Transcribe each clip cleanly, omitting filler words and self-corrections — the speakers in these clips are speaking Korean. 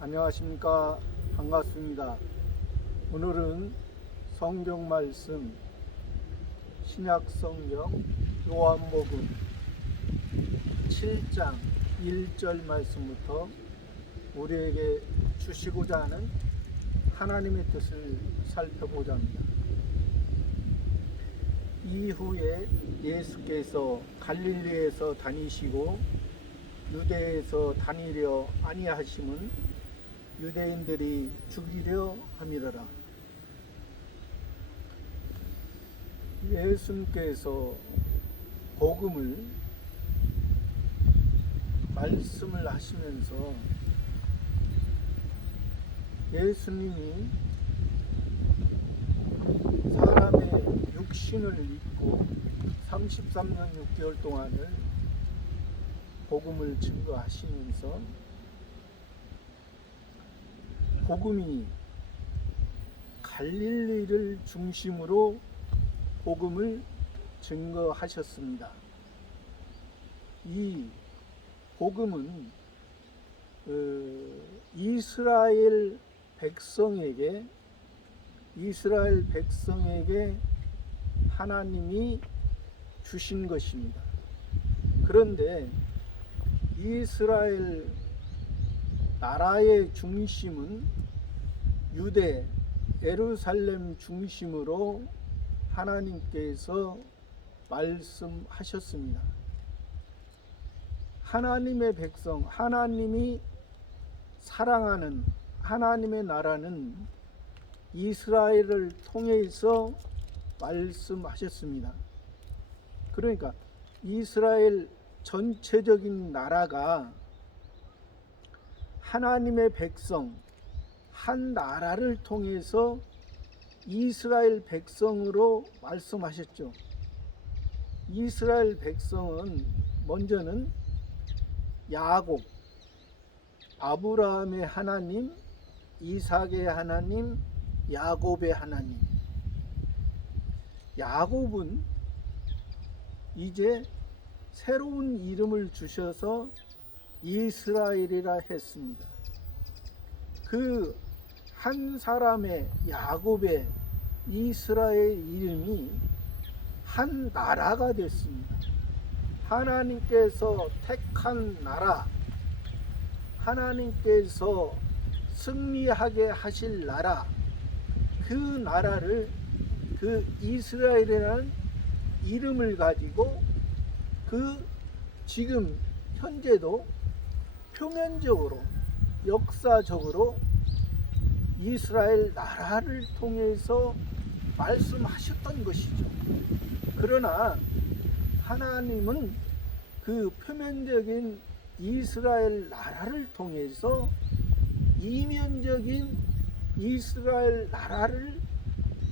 안녕하십니까. 반갑습니다. 오늘은 성경 말씀 신약 성경 요한복음 7장 1절 말씀부터 우리에게 주시고자 하는 하나님의 뜻을 살펴보자 합니다. 이후에 예수께서 갈릴리에서 다니시고 유대에서 다니려 아니하심은 유대인들이 죽이려 함이러라. 예수님께서 복음을 말씀을 하시면서 예수님이 사람의 육신을 입고 33년 6개월 동안을 복음을 증거하시면서 복음이 갈릴리를 중심으로 복음을 증거하셨습니다. 이 복음은 이스라엘 백성에게 하나님이 주신 것입니다. 그런데 이스라엘 나라의 중심은 유대 예루살렘 중심으로 하나님께서 말씀하셨습니다. 하나님의 백성, 하나님이 사랑하는 하나님의 나라는 이스라엘을 통해서 말씀하셨습니다. 그러니까 이스라엘 전체적인 나라가 하나님의 백성, 한 나라를 통해서 이스라엘 백성으로 말씀하셨죠. 이스라엘 백성은 먼저는 야곱, 아브라함의 하나님, 이삭의 하나님, 야곱의 하나님. 야곱은 이제 새로운 이름을 주셔서 이스라엘이라 했습니다. 그 한 사람의 야곱의 이스라엘 이름이 한 나라가 됐습니다. 하나님께서 택한 나라, 하나님께서 승리하게 하실 나라, 그 나라를 그 이스라엘이라는 이름을 가지고 그 지금 현재도 표면적으로 역사적으로 이스라엘 나라를 통해서 말씀하셨던 것이죠. 그러나 하나님은 그 표면적인 이스라엘 나라를 통해서 이면적인 이스라엘 나라를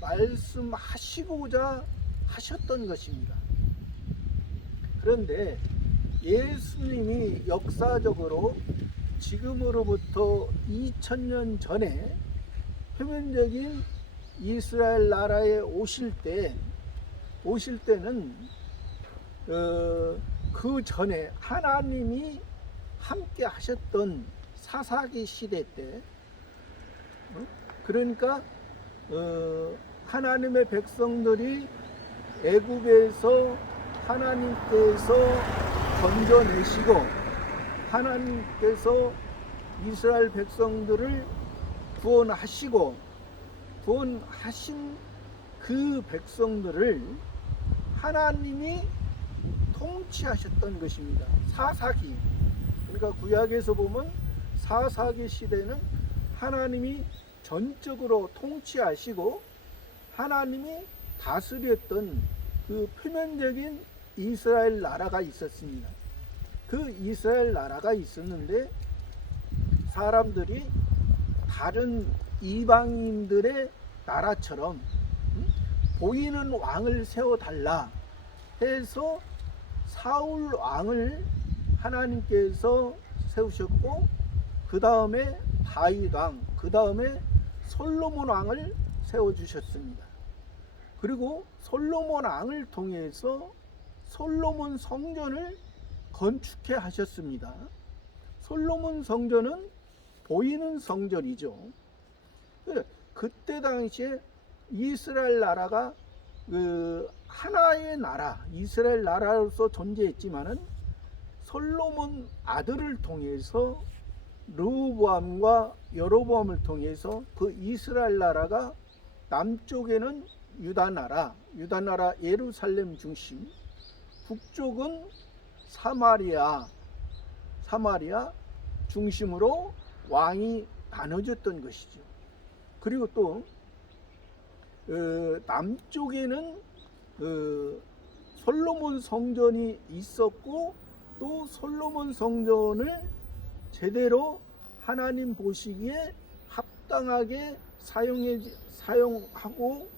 말씀하시고자 하셨던 것입니다. 그런데 예수님이 역사적으로 지금으로부터 2000년 전에 표면적인 이스라엘 나라에 오실 때는 그 전에 하나님이 함께 하셨던 사사기 시대 때, 그러니까 하나님의 백성들이 애굽에서 하나님께서 건져내시고 하나님께서 이스라엘 백성들을 구원하신 그 백성들을 하나님이 통치하셨던 것입니다. 사사기, 그러니까 구약에서 보면 사사기 시대는 하나님이 전적으로 통치하시고 하나님이 다스렸던 그 표면적인 이스라엘 나라가 있었습니다. 그 이스라엘 나라가 있었는데 사람들이 다른 이방인들의 나라처럼 보이는 왕을 세워달라 해서 사울 왕을 하나님께서 세우셨고, 그 다음에 다윗 왕, 그 다음에 솔로몬 왕을 세워주셨습니다. 그리고 솔로몬 왕을 통해서 솔로몬 성전을 건축해 하셨습니다. 솔로몬 성전은 보이는 성전이죠. 그때 당시에 이스라엘 나라가 그 하나의 나라, 이스라엘 나라로서 존재했지만은 솔로몬 아들을 통해서 르호보암과 여로보암을 통해서 그 이스라엘 나라가 남쪽에는 유다 나라 예루살렘 중심, 북쪽은 사마리아 중심으로 왕이 나눠졌던 것이죠. 그리고 또 남쪽에는 솔로몬 성전이 있었고, 또 솔로몬 성전을 제대로 하나님 보시기에 합당하게 사용하고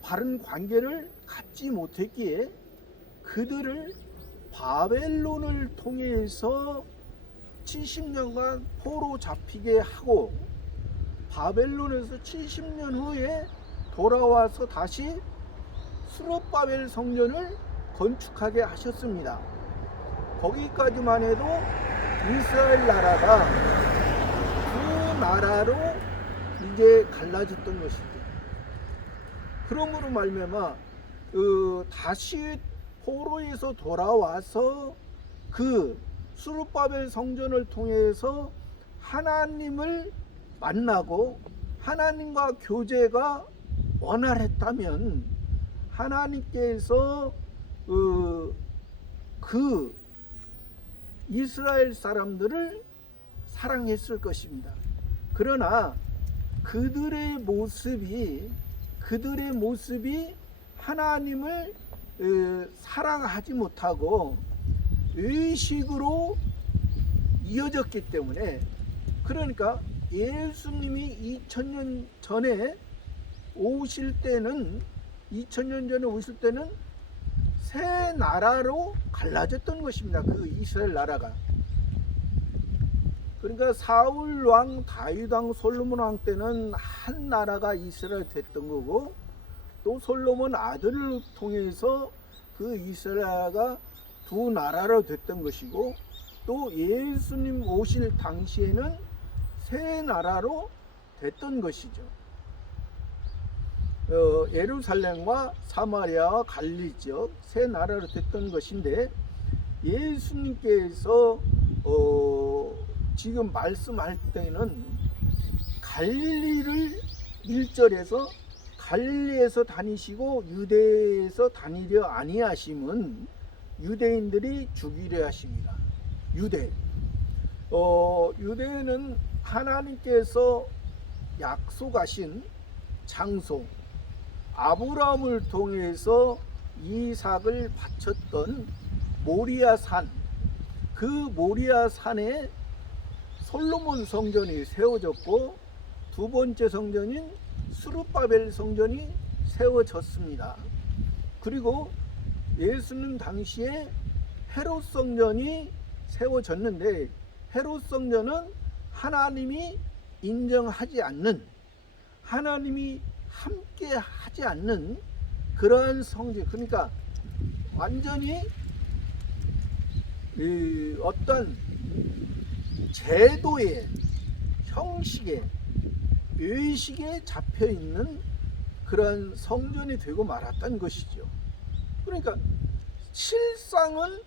바른 관계를 갖지 못했기에 그들을 바벨론을 통해서 70년간 포로 잡히게 하고, 바벨론에서 70년 후에 돌아와서 다시 스룹바벨 성전을 건축하게 하셨습니다. 거기까지만 해도 이스라엘 나라가 두 나라로 이제 갈라졌던 것이죠. 그러므로 말미암아 다시 포로에서 돌아와서 그 스룹바벨 성전을 통해서 하나님을 만나고 하나님과 교제가 원활했다면 하나님께서 그 이스라엘 사람들을 사랑했을 것입니다. 그러나 그들의 모습이 하나님을 사랑하지 못하고 의식으로 이어졌기 때문에, 그러니까 예수님이 2000년 전에 오실 때는 세 나라로 갈라졌던 것입니다. 그 이스라엘 나라가. 그러니까 사울 왕, 다윗 왕, 솔로몬 왕 때는 한 나라가 이스라엘 됐던 거고, 또 솔로몬 아들을 통해서 그 이스라엘가 두 나라로 됐던 것이고, 또 예수님 오실 당시에는 세 나라로 됐던 것이죠. 예루살렘과 사마리아와 갈릴리 지역 세 나라로 됐던 것인데, 예수님께서 지금 말씀할 때는 갈릴리를 1절에서 갈릴리에서 다니시고 유대에서 다니려 아니하심은 유대인들이 죽이려 하십니다. 유대는 하나님께서 약속하신 장소, 아브라함을 통해서 이삭을 바쳤던 모리아산, 그 모리아산에 솔로몬 성전이 세워졌고, 두 번째 성전인 스룹바벨 성전이 세워졌습니다. 그리고 예수님 당시에 헤롯 성전이 세워졌는데, 헤롯 성전은 하나님이 인정하지 않는, 하나님이 함께 하지 않는 그러한 성전, 그러니까 완전히 어떤 제도의 형식에, 의식에 잡혀 있는 그런 성전이 되고 말았던 것이죠. 그러니까 실상은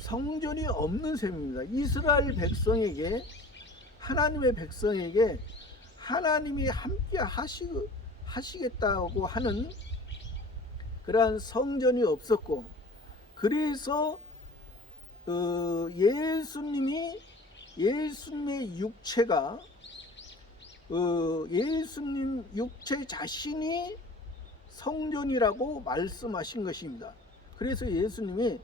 성전이 없는 셈입니다. 이스라엘 백성에게, 하나님의 백성에게 하나님이 함께 하시겠다고 하는 그러한 성전이 없었고, 그래서 예수님의 육체가, 예수님 육체 자신이 성전이라고 말씀하신 것입니다. 그래서 예수님이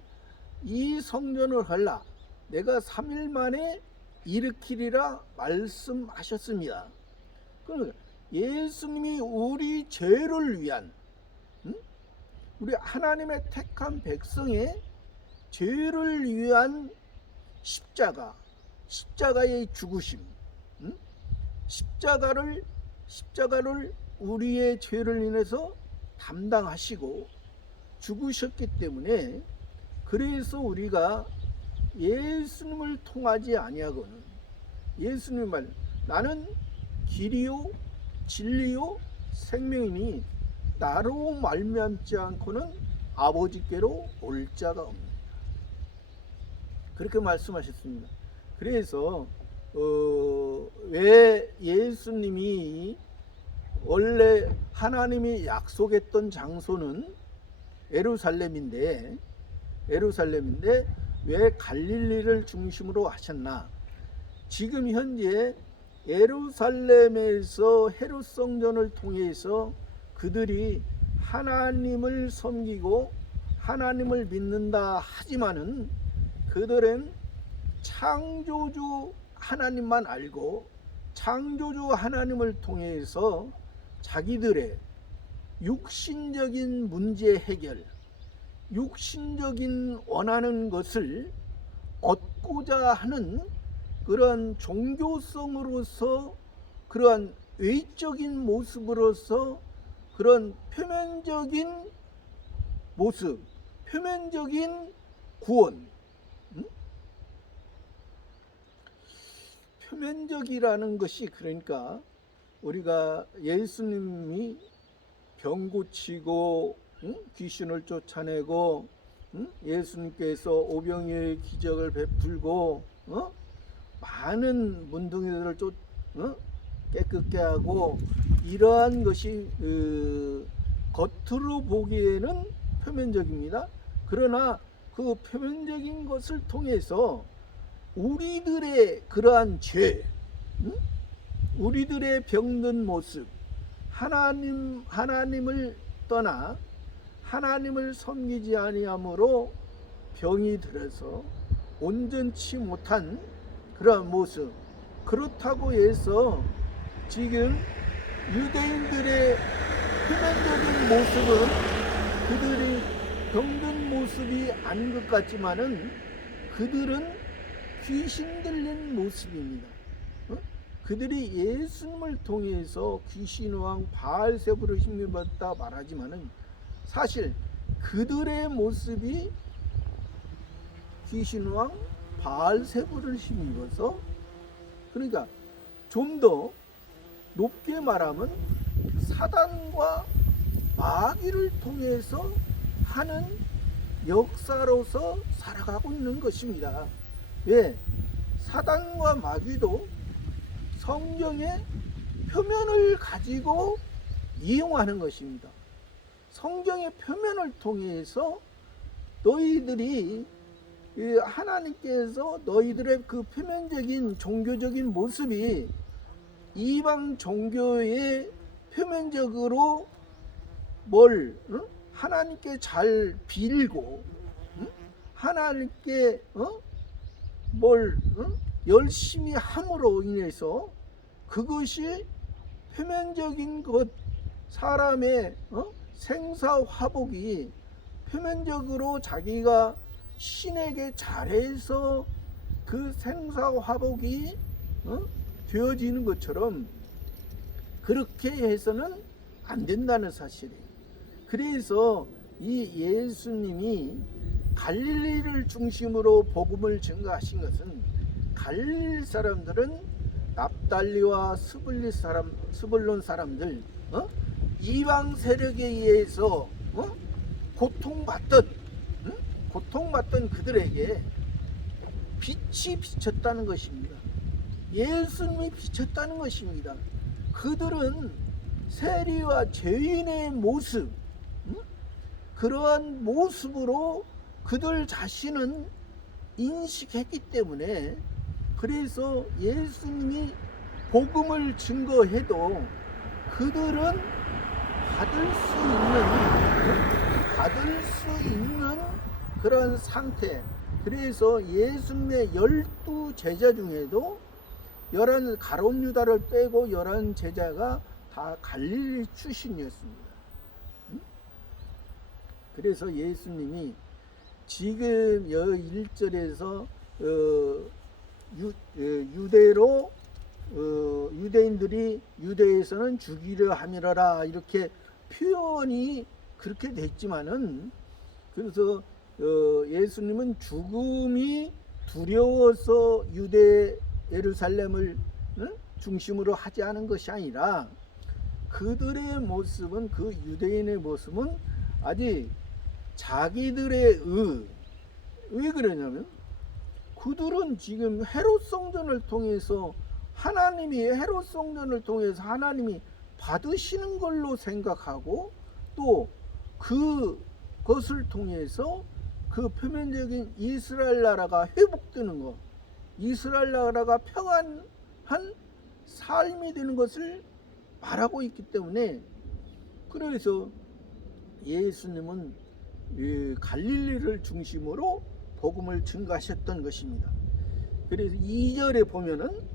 이 성전을 헐라 내가 3일 만에 일으키리라 말씀하셨습니다. 그러니까 예수님이 우리 죄를 위한, 우리 하나님의 택한 백성의 죄를 위한 십자가의 죽으심, 십자가를 우리의 죄를 인해서 담당하시고 죽으셨기 때문에, 그래서 우리가 예수님을 통하지 아니하고는, 예수님 말, 나는 길이요 진리요 생명이니 나로 말미암지 않고는 아버지께로 올 자가 없느니라. 그렇게 말씀하셨습니다. 그래서 왜 예수님이 원래 하나님이 약속했던 장소는 예루살렘인데 왜 갈릴리를 중심으로 하셨나? 지금 현재 예루살렘에서 헤롯 성전을 통해서 그들이 하나님을 섬기고 하나님을 믿는다 하지만은 그들은 창조주 하나님만 알고 창조주 하나님을 통해서 자기들의 육신적인 문제 해결, 육신적인 원하는 것을 얻고자 하는 그러한 종교성으로서, 그러한 외적인 모습으로서, 그런 표면적인 모습, 표면적인 구원, 표면적이라는 것이, 그러니까 우리가 예수님이 병 고치고 귀신을 쫓아내고 예수님께서 오병이어의 기적을 베풀고 많은 문둥이들을 깨끗게 하고, 이러한 것이 겉으로 보기에는 표면적입니다. 그러나 그 표면적인 것을 통해서 우리들의 그러한 죄, 우리들의 병든 모습, 하나님을 떠나 하나님을 섬기지 아니함으로 병이 들어서 온전치 못한 그런 모습, 그렇다고 해서 지금 유대인들의 표면적인 모습은 그들이 병든 모습이 아닌 것 같지만은 그들은 귀신 들린 모습입니다. 그들이 예수님을 통해서 귀신왕 바알세불을 힘입었다 말하지만은 사실 그들의 모습이 귀신왕 바알세불을 힘입어서, 그러니까 좀 더 높게 말하면 사단과 마귀를 통해서 하는 역사로서 살아가고 있는 것입니다. 왜? 사단과 마귀도 성경의 표면을 가지고 이용하는 것입니다. 성경의 표면을 통해서 너희들이 하나님께서 너희들의 그 표면적인 종교적인 모습이 이방 종교의 표면적으로 하나님께 잘 빌고 하나님께 열심히 함으로 인해서 그것이 표면적인 것, 사람의 생사화복이 표면적으로 자기가 신에게 잘해서 그 생사화복이 되어지는 것처럼 그렇게 해서는 안 된다는 사실이에요. 그래서 이 예수님이 갈릴리를 중심으로 복음을 증거하신 것은, 갈릴리 사람들은 납달리와 스불론 사람들, 이방 세력에 의해서 고통받던 그들에게 빛이 비쳤다는 것입니다. 예수님이 비쳤다는 것입니다. 그들은 세리와 죄인의 모습, 그러한 모습으로 그들 자신은 인식했기 때문에, 그래서 예수님이 복음을 증거해도 그들은 받을 수 있는 그런 상태. 그래서 예수님의 12 제자 중에도 11 가룟 유다를 빼고 11 제자가 다 갈릴리 출신이었습니다. 그래서 예수님이 지금 1절에서 유대인들이 유대에서는 죽이려 함이라라 이렇게 표현이 그렇게 됐지만은, 그래서 예수님은 죽음이 두려워서 유대에 예루살렘을 중심으로 하지 않은 것이 아니라 그들의 모습은, 그 유대인의 모습은 아직 자기들의 왜 그러냐면 그들은 지금 헤롯 성전을 통해서 하나님이 받으시는 걸로 생각하고, 또 그것을 통해서 그 표면적인 이스라엘 나라가 회복되는 것, 이스라엘 나라가 평안한 삶이 되는 것을 말하고 있기 때문에, 그래서 예수님은 갈릴리를 중심으로 복음을 증거하셨던 것입니다. 그래서 2절에 보면은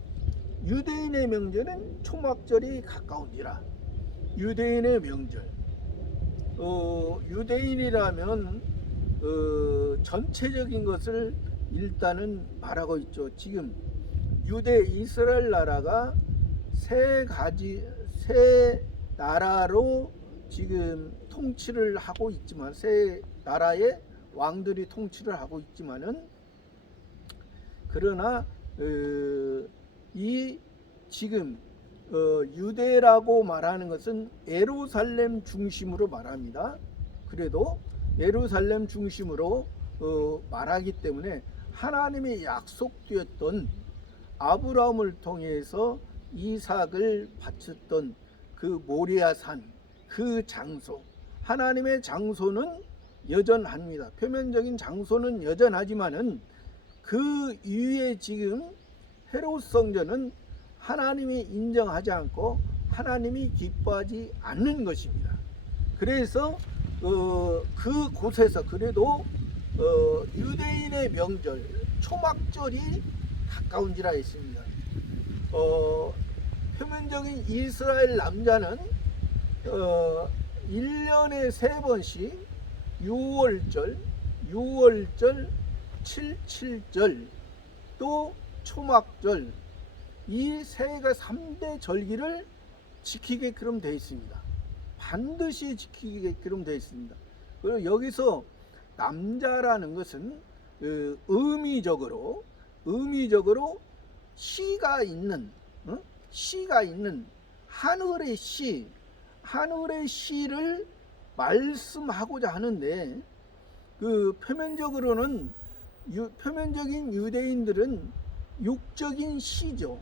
유대인의 명절은 초막절이 가까운지라. 유대인의 명절, 유대인이라면 전체적인 것을 일단은 말하고 있죠. 지금 이스라엘 나라가 세 나라로 지금 통치를 하고 있지만, 세 나라의 왕들이 통치를 하고 있지만은, 그러나 이 지금 유대라고 말하는 것은 예루살렘 중심으로 말합니다. 그래도 예루살렘 중심으로 말하기 때문에 하나님의 약속되었던 아브라함을 통해서 이삭을 바쳤던 그 모리아산, 그 장소, 하나님의 장소는 여전합니다. 표면적인 장소는 여전하지만은 그 위에 지금 헤롯 성전은 하나님이 인정하지 않고 하나님이 기뻐하지 않는 것입니다. 그래서 그 곳에서 그래도 유대인의 명절 초막절이 가까운지라 했습니다. 표면적인 이스라엘 남자는 1년에 3번씩 6월절, 7.7절, 또 초막절, 이 세가 3대 절기를 지키게끔 되어 있습니다. 반드시 지키게끔 되어 있습니다. 그리고 여기서 남자라는 것은 의미적으로 시가 있는 하늘의 시를 말씀하고자 하는데, 그 표면적인 유대인들은 육적인 시죠.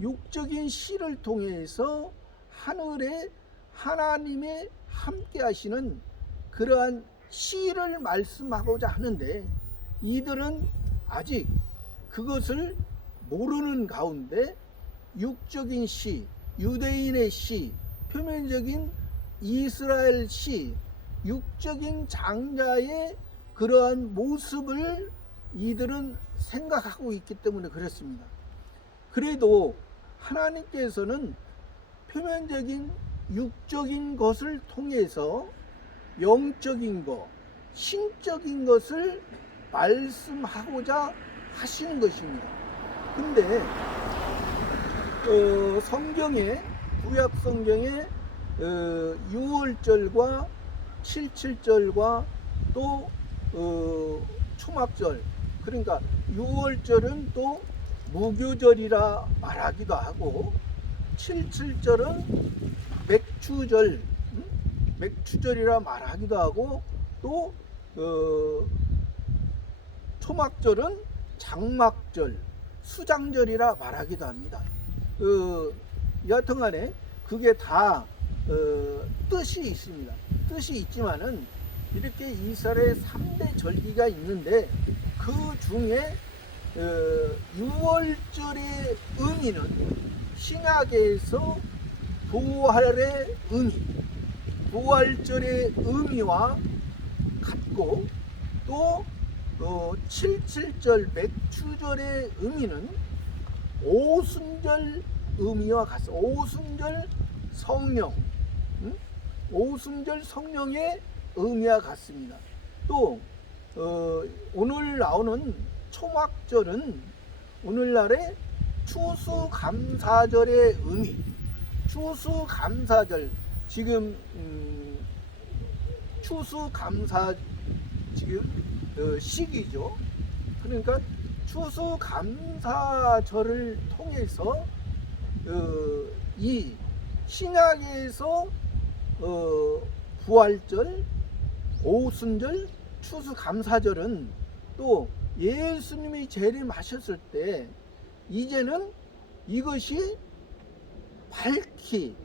육적인 시를 통해서 하늘에 하나님의 함께 하시는 그러한 시를 말씀하고자 하는데, 이들은 아직 그것을 모르는 가운데 육적인 시, 유대인의 시, 표면적인 이스라엘 시, 육적인 장자의 그러한 모습을 이들은 생각하고 있기 때문에 그렇습니다. 그래도 하나님께서는 표면적인 육적인 것을 통해서 영적인 것, 신적인 것을 말씀하고자 하시는 것입니다. 근데 구약 성경에 6월절과 7.7절과 또 초막절, 그러니까 6월절은 또 무교절이라 말하기도 하고, 7.7절은 맥추절이라 말하기도 하고, 또 초막절은 장막절, 수장절이라 말하기도 합니다. 여하튼간에 그게 다 뜻이 있습니다. 뜻이 있지만은 이렇게 이스라엘의 3대 절기가 있는데, 그 중에 6월절의 의미는 신약에서 부활절의 의미와 같고, 또 7.7절 맥추절의 의미는 오순절 의미와 같습니다. 오순절 성령의 의미와 같습니다. 또 오늘 나오는 초막절은 오늘날의 추수감사절의 의미, 추수감사절, 지금 추수감사 시기죠. 그러니까 추수감사절을 통해서 이 신약에서 부활절, 오순절, 추수감사절은 또 예수님이 재림하셨을 때 이제는 이것이 밝히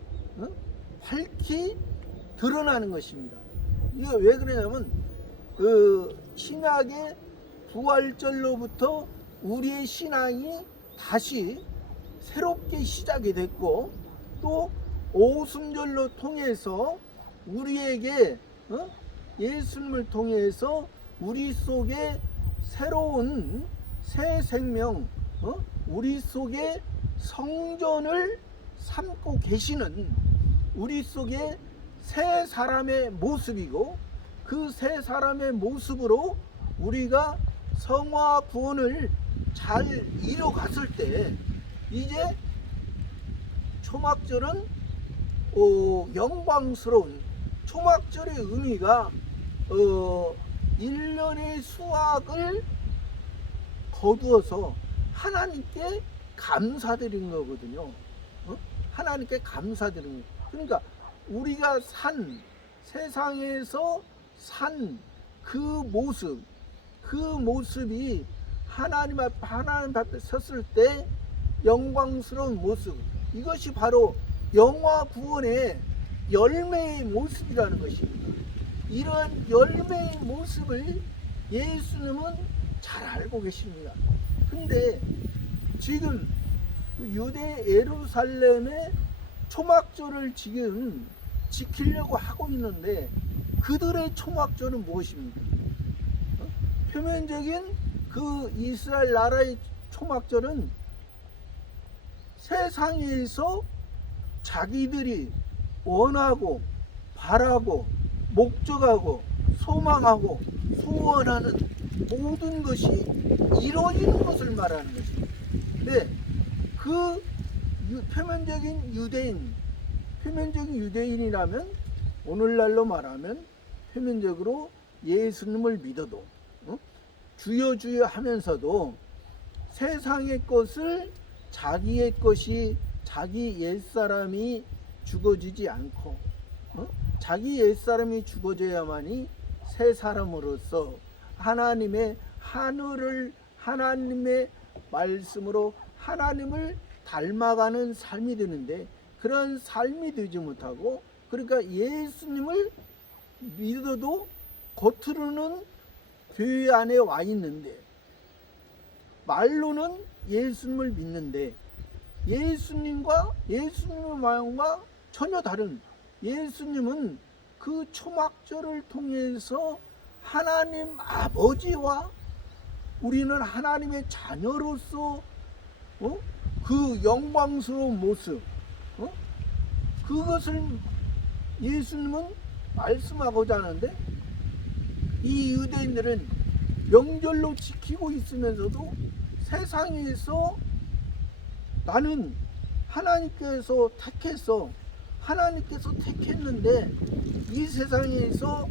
드러나는 것입니다. 이거 왜 그러냐면 신약의 부활절로부터 우리의 신앙이 다시 새롭게 시작이 됐고, 또 오순절로 통해서 우리에게 예수님을 통해서 우리 속에 새로운 새 생명, 우리 속에 성전을 삼고 계시는 우리 속에 새 사람의 모습이고, 그 새 사람의 모습으로 우리가 성화 구원을 잘 이뤄갔을 때 이제 초막절은 영광스러운 초막절의 의미가 1년의 수확을 거두어서 하나님께 감사드린 거거든요. 하나님께 감사드린 거예요. 그러니까 우리가 세상에서 산 그 모습이 하나님 앞에 섰을 때 영광스러운 모습, 이것이 바로 영화 구원의 열매의 모습이라는 것입니다. 이러한 열매의 모습을 예수님은 잘 알고 계십니다. 근데 지금 유대 예루살렘의 초막절을 지금 지키려고 하고 있는데, 그들의 초막절은 무엇입니까? 표면적인 그 이스라엘 나라의 초막절은 세상에서 자기들이 원하고 바라고 목적하고 소망하고 소원하는 모든 것이 이루어지는 것을 말하는 것입니다. 네, 그 표면적인 유대인이라면, 오늘날로 말하면 표면적으로 예수님을 믿어도 주여 주여 하면서도 세상의 것을 자기의 것이 자기 옛사람이 죽어지지 않고 자기 옛사람이 죽어져야만이 새 사람으로서 하나님의 하늘을, 하나님의 말씀으로 하나님을 닮아가는 삶이 되는데, 그런 삶이 되지 못하고, 그러니까 예수님을 믿어도 겉으로는 교회 안에 와 있는데 말로는 예수님을 믿는데 예수님의 마음과 전혀 다른, 예수님은 그 초막절을 통해서 하나님 아버지와 우리는 하나님의 자녀로서 그 영광스러운 모습, 그것을 예수님은 말씀하고자 하는데, 이 유대인들은 명절로 지키고 있으면서도 세상에서 나는 하나님께서 택했는데 이 세상에서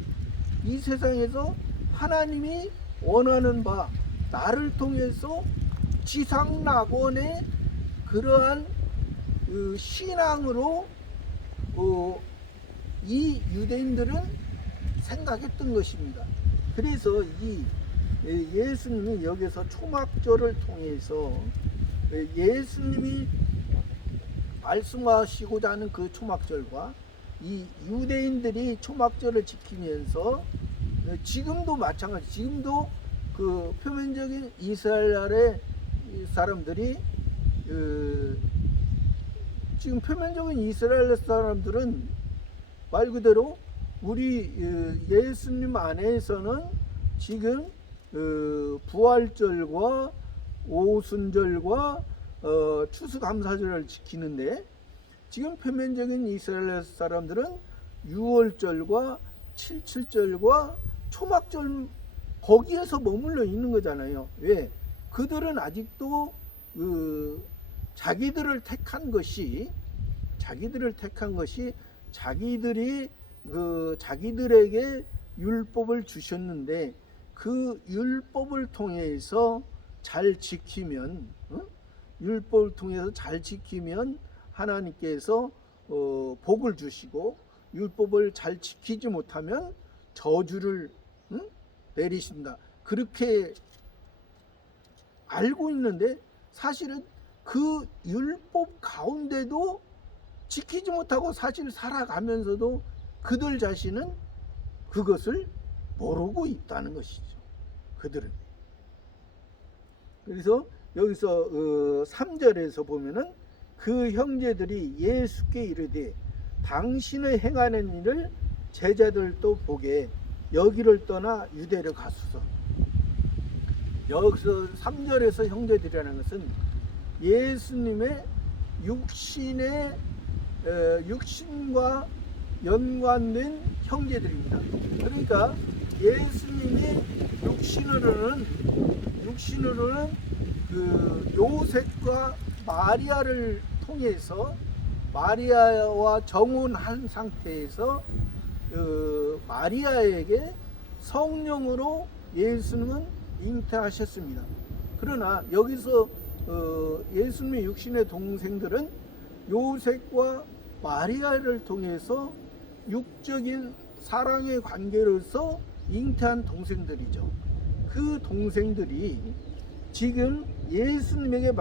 하나님이 원하는 바 나를 통해서 지상낙원의 그러한 신앙으로 이 유대인들은 생각했던 것입니다. 그래서 이 예수님이 여기서 초막절을 통해서 예수님이 말씀하시고자 하는 그 초막절과 이 유대인들이 초막절을 지키면서 지금도 마찬가지, 지금도 그 표면적인 이스라엘의 사람들이 지금 표면적인 이스라엘 사람들은 말 그대로 우리 예수님 안에서는 지금 부활절과 오순절과 추수감사절을 지키는데, 지금 표면적인 이스라엘 사람들은 유월절과 칠칠절과 초막절 거기에서 머물러 있는 거잖아요. 왜? 그들은 아직도 자기들을 택한 것이 자기들이 자기들에게 율법을 주셨는데, 그 율법을 통해서 잘 지키면, 율법을 통해서 잘 지키면 하나님께서 복을 주시고, 율법을 잘 지키지 못하면 저주를 내리신다. 그렇게 알고 있는데 사실은 그 율법 가운데도 지키지 못하고 사실 살아가면서도 그들 자신은 그것을 모르고 있다는 것이죠. 그들은. 그래서 여기서 3절에서 보면은 그 형제들이 예수께 이르되 당신의 행하는 일을 제자들도 보게 여기를 떠나 유대로 가소서. 여기서 3절에서 형제들이라는 것은 예수님의 육신과 연관된 형제들입니다. 그러니까 예수님이 육신으로는 그 요셉과 마리아를 통해서 마리아와 정혼한 상태에서 마리아에게 성령으로 예수님은 잉태하셨습니다. 그러나 여기서 예수님의 육신의 동생들은 요셉과 마리아를 통해서 육적인 사랑의 관계로서 잉태한 동생들이죠. 그 동생들이 지금 예수님에게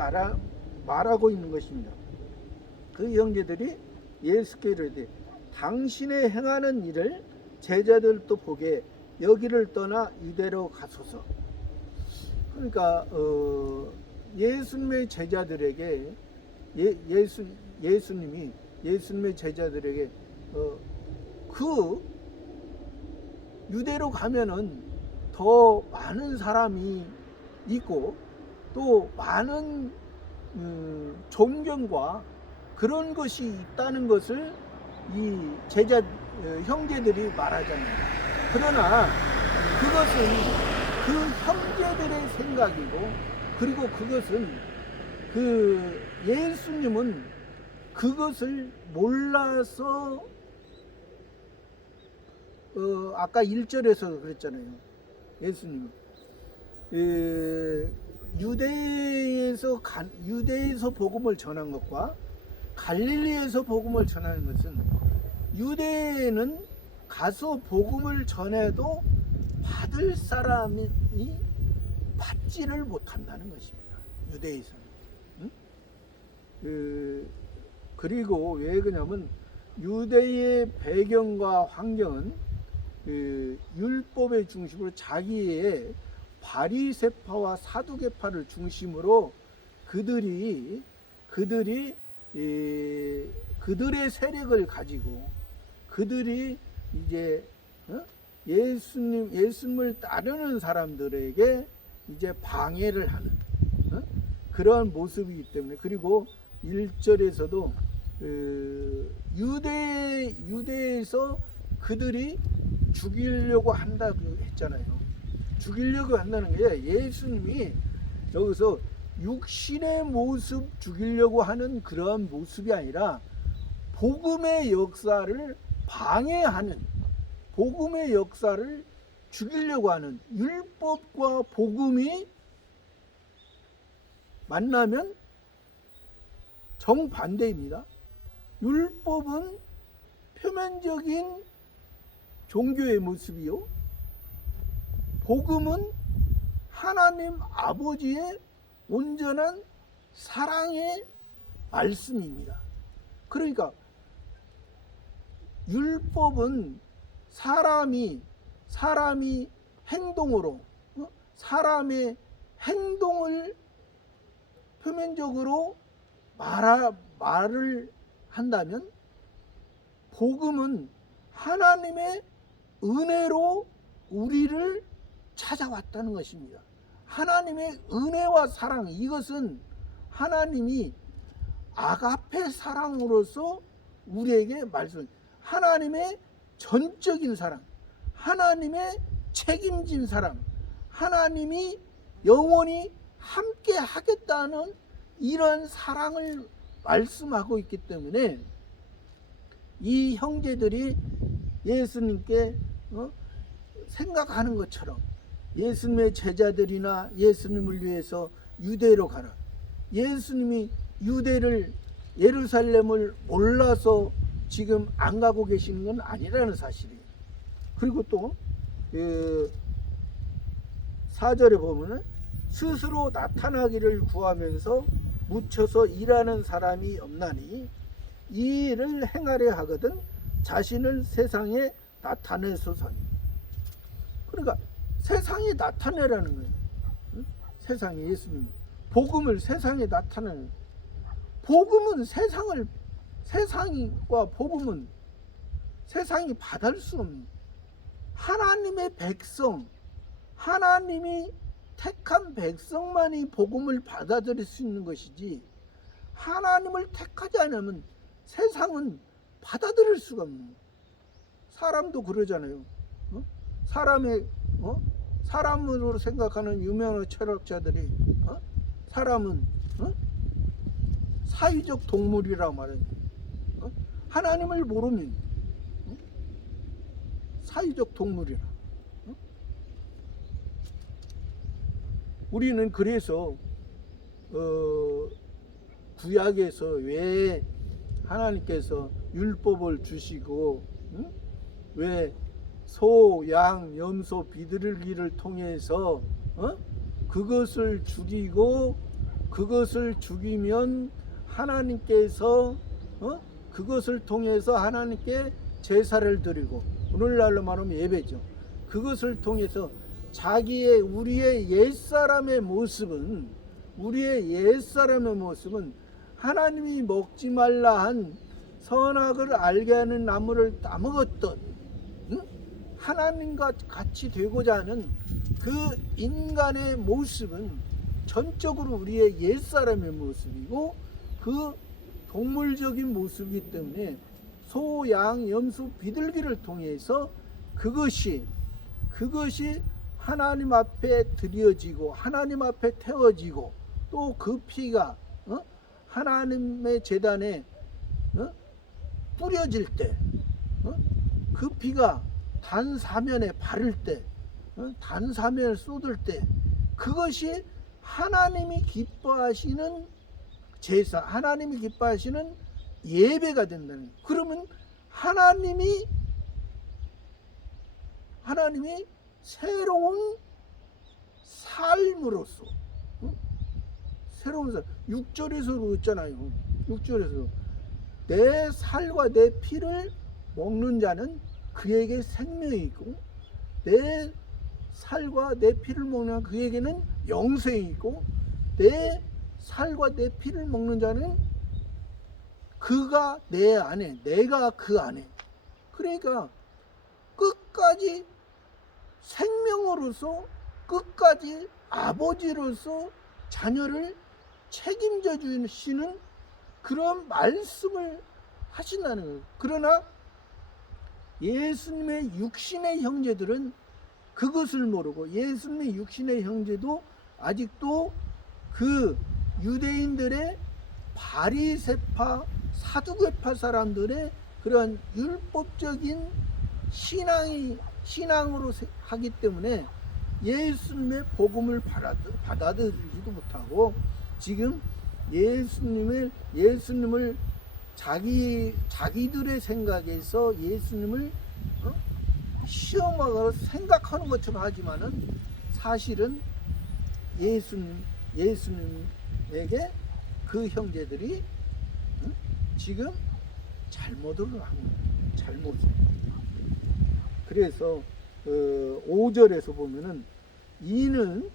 말하고 있는 것입니다. 그 형제들이 예수께 이르되 당신의 행하는 일을 제자들도 보게 여기를 떠나 유대로 가소서. 그러니까 예수님의 제자들에게 예수님이 예수님의 제자들에게 그 유대로 가면은 더 많은 사람이 있고 또 많은 존경과 그런 것이 있다는 것을 이 제자 형제들이 말하잖아요. 그러나 그것은 그 형제들의 생각이고, 그리고 그것은 그 예수님은 그것을 몰라서 아까 1절에서 그랬잖아요. 예수님은 유대에서 복음을 전한 것과 갈릴리에서 복음을 전하는 것은, 유대에는 가서 복음을 전해도 받을 사람이 받지를 못한다는 것입니다. 유대에서는. 그리고 왜 그러냐면 유대의 배경과 환경은 율법의 중심으로 자기의 바리새파와 사두개파를 중심으로 그들의 세력을 가지고 그들이 이제 예수님을 따르는 사람들에게 이제 방해를 하는 그러한 모습이기 때문에, 그리고 1절에서도 유대에서 그들이 죽이려고 한다고 했잖아요. 죽이려고 한다는 게 예수님이 여기서 육신의 모습 죽이려고 하는 그러한 모습이 아니라 복음의 역사를 방해하는, 복음의 역사를 죽이려고 하는, 율법과 복음이 만나면 정반대입니다. 율법은 표면적인 종교의 모습이요, 복음은 하나님 아버지의 온전한 사랑의 말씀입니다. 그러니까 율법은 사람이 행동으로, 사람의 행동을 표면적으로 말을 한다면, 복음은 하나님의 은혜로 우리를 찾아왔다는 것입니다. 하나님의 은혜와 사랑, 이것은 하나님이 아가페 사랑으로서 우리에게 말씀, 하나님의 전적인 사랑, 하나님의 책임진 사랑, 하나님이 영원히 함께 하겠다는 이런 사랑을 말씀하고 있기 때문에 이 형제들이 예수님께 생각하는 것처럼 예수님의 제자들이나 예수님을 위해서 유대로 가라. 예수님이 유대를 예루살렘을 몰라서 지금 안 가고 계시는 건 아니라는 사실이에요. 그리고 또 4절에 보면은 스스로 나타나기를 구하면서 묻혀서 일하는 사람이 없나니 이 일을 행하려 하거든 자신을 세상에 나타내소서니. 그러니까 세상에 나타내라는 거예요. 세상에 예수님 복음을 세상에 나타내는. 복음은 세상과 복음은 세상이 받을 수 없는 하나님의 백성, 하나님이 택한 백성만이 복음을 받아들일 수 있는 것이지, 하나님을 택하지 않으면 세상은 받아들일 수가 없는. 사람도 그러잖아요. 사람으로 생각하는 유명한 철학자들이 사람은 사회적 동물이라고 말해요. 하나님을 모르면 사회적 동물이라. 우리는 그래서 구약에서 왜 하나님께서 율법을 주시고 왜 소, 양, 염소, 비둘기를 통해서 그것을 죽이고 그것을 죽이면 하나님께서 그것을 통해서 하나님께 제사를 드리고, 오늘날로 말하면 예배죠. 그것을 통해서 우리의 옛사람의 모습은 하나님이 먹지 말라 한 선악을 알게 하는 나무를 따먹었던 하나님과 같이 되고자 하는 그 인간의 모습은 전적으로 우리의 옛사람의 모습이고 그 동물적인 모습이기 때문에 소, 양, 염소, 비둘기를 통해서 그것이 하나님 앞에 드려지고 하나님 앞에 태워지고 또 그 피가 하나님의 제단에 뿌려질 때, 그 피가 단사면에 바를 때, 단사면을 쏟을 때, 그것이 하나님이 기뻐하시는 제사, 하나님이 기뻐하시는 예배가 된다는 거예요. 그러면 하나님이 새로운 삶으로서, 새로운 삶, 6절에서 그랬잖아요. 6절에서 내 살과 내 피를 먹는 자는 그에게 생명이 있고, 내 살과 내 피를 먹는 그에게는 영생이 있고, 내 살과 내 피를 먹는 자는 그가 내 안에, 내가 그 안에. 그러니까 끝까지 생명으로서, 끝까지 아버지로서 자녀를 책임져 주시는 그런 말씀을 하신다는 거예요. 그러나 예수님의 육신의 형제들은 그것을 모르고, 예수님의 육신의 형제도 아직도 그 유대인들의 바리새파, 사두개파 사람들의 그런 율법적인 신앙으로 하기 때문에 예수님의 복음을 받아들이지도 못하고, 지금 예수님을 자기들의 생각에서 예수님을 시험하고 생각하는 것처럼 하지만은 사실은 예수님에게 그 형제들이 지금 잘못을 하는 거예요. 잘못을. 그래서 5절에서 보면은 이는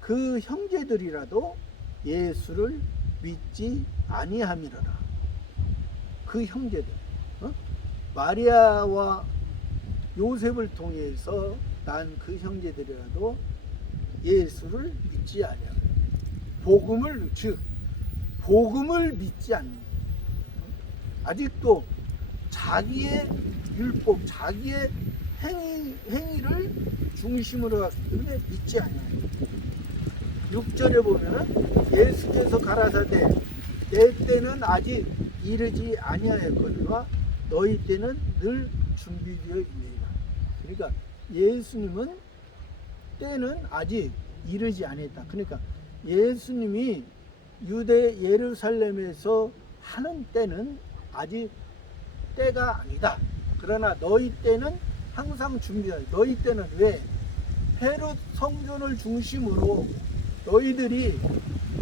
그 형제들이라도 예수를 믿지 아니함이로라. 그 형제들, 마리아와 요셉을 통해서 난 그 형제들이라도 예수를 믿지 아니함. 복음을 믿지 않는, 아직도 자기의 율법, 자기의 행위를 중심으로 하기 때문에 믿지 아니함. 6절에 보면은 예수께서 가라사대 내 때는 아직 이르지 아니하였거니와 너희 때는 늘 준비되어 있느니라. 그러니까 예수님은 때는 아직 이르지 않았다. 그러니까 예수님이 유대 예루살렘에서 하는 때는 아직 때가 아니다. 그러나 너희 때는 항상 준비해야 돼. 너희 때는 왜? 헤롯 성전을 중심으로 너희들이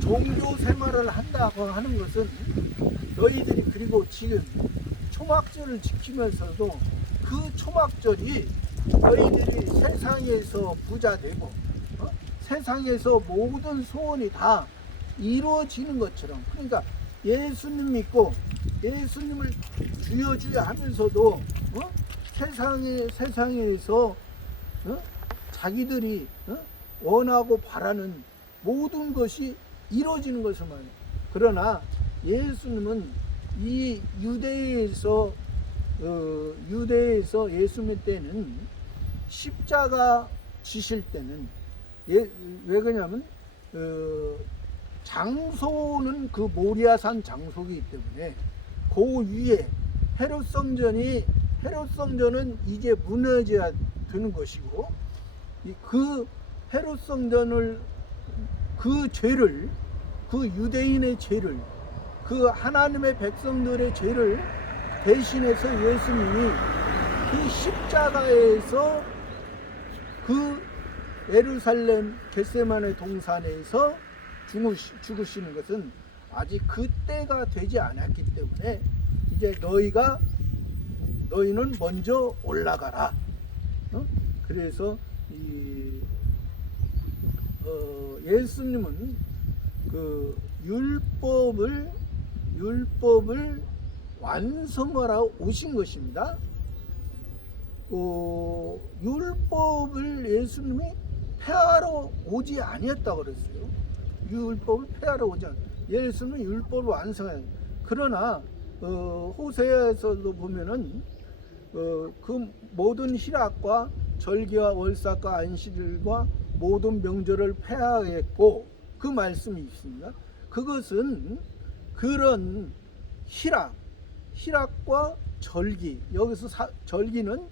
종교 생활을 한다고 하는 것은 너희들이 그리고 지금 초막절을 지키면서도 그 초막절이 너희들이 세상에서 부자 되고 세상에서 모든 소원이 다 이루어지는 것처럼, 그러니까 예수님 믿고 예수님을 주여 주여 하면서도 세상에서 자기들이 원하고 바라는 모든 것이 이루어지는 것을 말해요. 그러나 예수님은 이 유대에서 예수님 때는 십자가 지실 때는 왜 그러냐면 장소는 그 모리아산 장소이기 때문에 그 위에 헤롯 성전은 이제 무너져야 되는 것이고, 그 헤롯 성전을 그 죄를, 그 유대인의 죄를, 그 하나님의 백성들의 죄를 대신해서 예수님이 그 십자가에서 그 예루살렘 겟세마네 동산에서 죽으시는 것은 아직 그 때가 되지 않았기 때문에 이제 너희는 먼저 올라가라. 그래서 예수님은 그 율법을 완성하러 오신 것입니다. 율법을 예수님이 폐하러 오지 아니었다고 그랬어요. 율법을 폐하러 오지 않았어요. 예수님은 율법을 완성해요. 그러나 호세아에서도 보면은 그 모든 희락과 절기와 월삭과 안식일과 모든 명절을 폐하했고, 그 말씀이 있습니다. 그것은 그런 희락과 절기, 여기서 절기는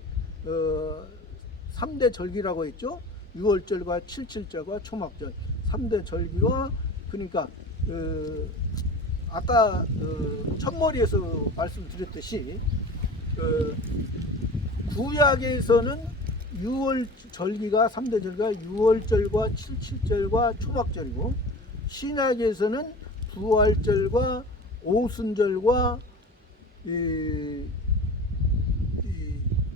3대 절기라고 했죠. 6월절과 77절과 초막절 3대 절기와, 그러니까 아까 첫머리에서 말씀드렸듯이 구약에서는 6월 절기가 3대 절기가 6월절과 77절과 초막절이고, 신약에서는 부활절과 오순절과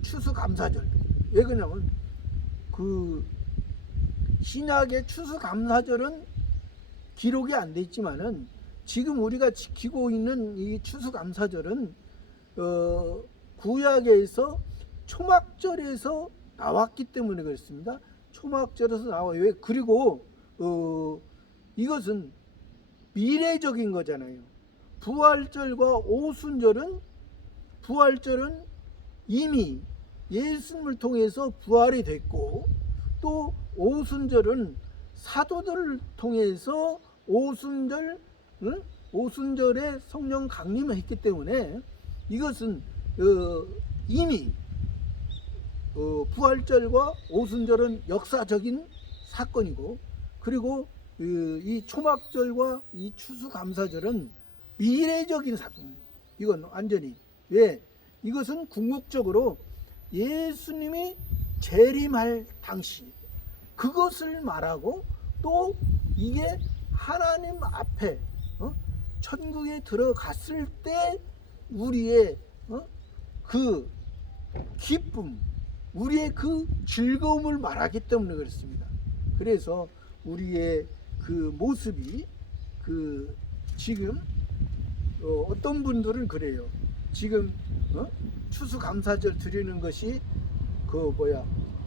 추수감사절. 왜 그러냐면 그 신약의 추수감사절은 기록이 안 돼 있지만은 지금 우리가 지키고 있는 이 추수감사절은 구약에서 초막절에서 나왔기 때문에 그렇습니다. 초막절에서 나와요. 왜? 그리고 이것은 미래적인 거잖아요. 부활절과 부활절은 이미 예수님을 통해서 부활이 됐고, 또 오순절은 사도들을 통해서 오순절에 성령 강림을 했기 때문에 이것은 이미 부활절과 오순절은 역사적인 사건이고, 그리고 이 초막절과 이 추수감사절은 미래적인 사건이에요. 이건 완전히. 왜? 이것은 궁극적으로 예수님이 재림할 당시 그것을 말하고, 또 이게 하나님 앞에 천국에 들어갔을 때 우리의 그 기쁨, 우리의 그 즐거움을 말하기 때문에 그렇습니다. 그래서 우리의 그 모습이 지금 어떤 분들은 그래요. 지금 추수감사절 드리는 것이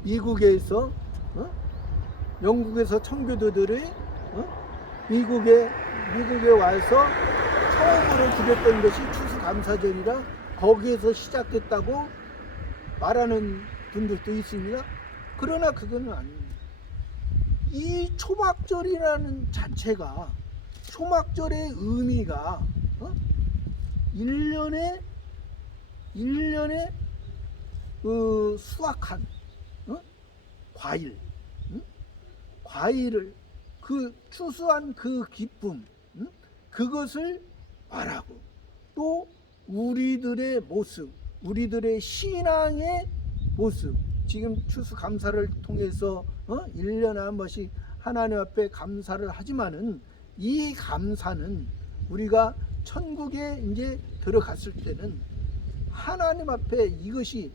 미국에서 영국에서 청교도들이 미국에 와서 처음으로 드렸던 것이 추수감사절이라 거기에서 시작됐다고 말하는 분들도 있습니다. 그러나 그거는 아닙니다. 이 초막절이라는 자체가, 초막절의 의미가 1년에 수확한 과일, 과일을 그 추수한 그 기쁨, 그것을 말하고 또 우리들의 모습, 우리들의 신앙의 모습, 지금 추수감사를 통해서 1년에 한 번씩 하나님 앞에 감사를 하지만은 이 감사는 우리가 천국에 이제 들어갔을 때는 하나님 앞에 이것이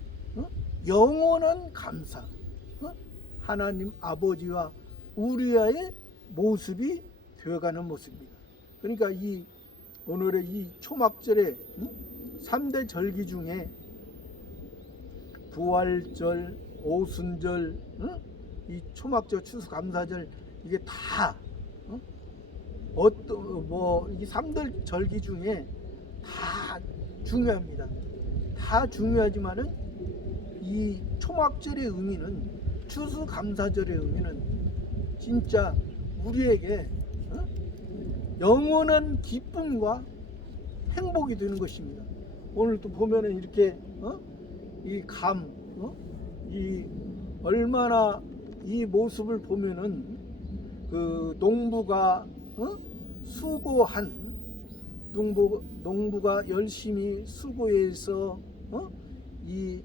영원한 감사, 하나님 아버지와 우리와의 모습이 되어가는 모습입니다. 그러니까 이 오늘의 이 초막절의 3대 절기 중에 부활절, 오순절, 이 초막절, 추수감사절, 이게 다 이 3대 절기 중에 다 중요합니다. 다 중요하지만은 이 초막절의 의미는, 추수감사절의 의미는 진짜 우리에게 영원한 기쁨과 행복이 되는 것입니다. 오늘 또 보면은 이렇게 이 얼마나 이 모습을 보면은 그 농부가 수고한 농부가 열심히 수고해서 이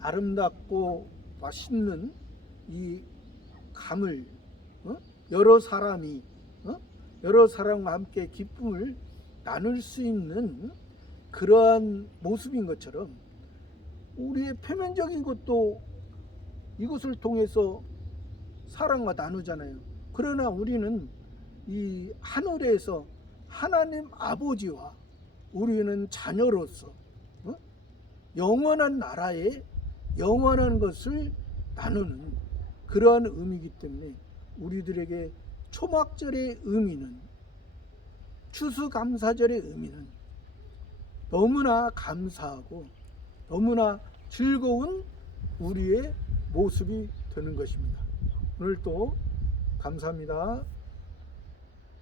아름답고 맛있는 이 감을 여러 사람과 함께 기쁨을 나눌 수 있는 그러한 모습인 것처럼 우리의 표면적인 것도 이것을 통해서 사랑과 나누잖아요. 그러나 우리는 이 하늘에서 하나님 아버지와 우리는 자녀로서 영원한 나라의 영원한 것을 나누는 그러한 의미이기 때문에 우리들에게 초막절의 의미는, 추수감사절의 의미는 너무나 감사하고 너무나 즐거운 우리의 모습이 되는 것입니다. 오늘도 감사합니다.